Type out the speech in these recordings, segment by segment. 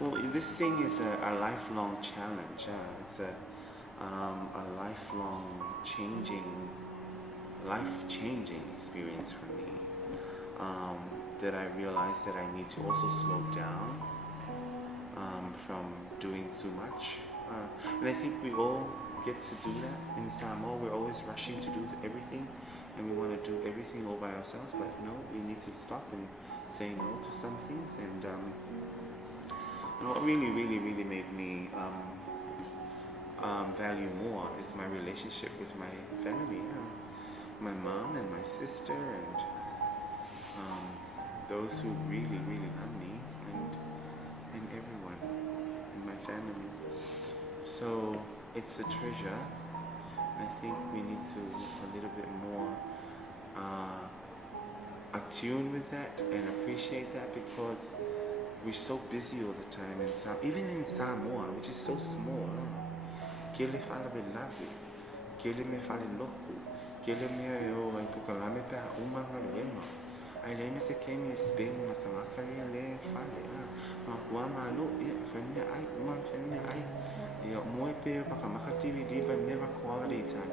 Well, this thing is a lifelong challenge. It's a lifelong life-changing experience for me. Um, that I realized that I need to also slow down from doing too much. And I think we all get to do that in Samoa. We're always rushing to do everything, and we want to do everything all by ourselves. But no, we need to stop and say no to some things. And what really, really, really made me value more is my relationship with my family, my mom and my sister, and um, those who really, really love me, and everyone in my family. So it's a treasure. I think we need to a little bit more attune with that and appreciate that because we're so busy all the time, and even in Samoa, which is so small. Kele fala velavi, kele me fale loku, kele me o ai pukalame pe a umanga luenga. Ai le me se kemi speng na kalaka ia le fale ma kua malo ia fanya ai uman fanya ai ia moe pe makamaka DVD but never quality time.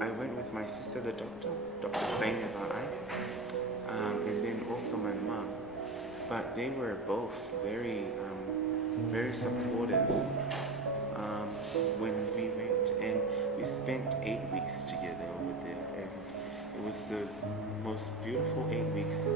I went with my sister the doctor, Dr. Steineva and then also my mom, but they were both very supportive when we went, and we spent 8 weeks together over there, and it was the most beautiful 8 weeks